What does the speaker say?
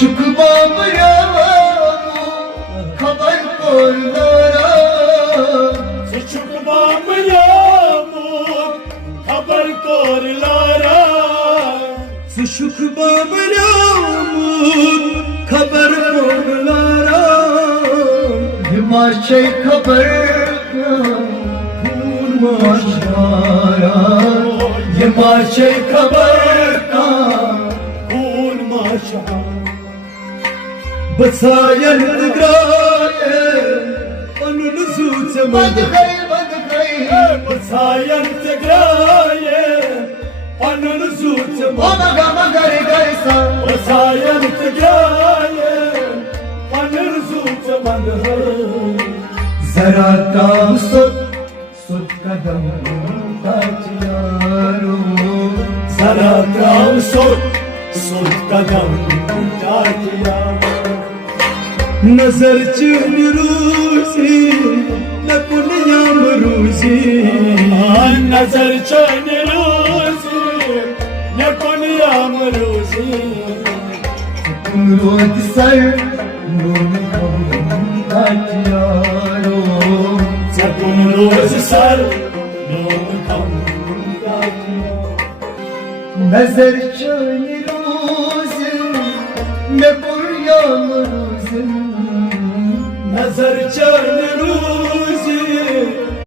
सुशुक बाबरा खबर कोरदारा सुशुक बाबरा खबर कोरदारा सुशुक बाबरा खबर कोरदारा हिमाचल खबर माशारा हिमाचल खबर का बसायन ग्राये अनुन सूच बंद गई बसायन ग्राये अनुन सूच मगर सा बसायन ग्राये अनुन सूच बंद जरा ताम सुत कदम ताचियारो जरा ताम सुत कदम ताचियारो नजर चुन रूसी नकुल याम रूसी नजर चुन रूसी नकुल याम रूसी रोज सर नून कम ताचियारो सकुन रोज सर नून कम ताचियारो नजर चुन रूसी नकुल याम रूसी नजर चढ़ रूसी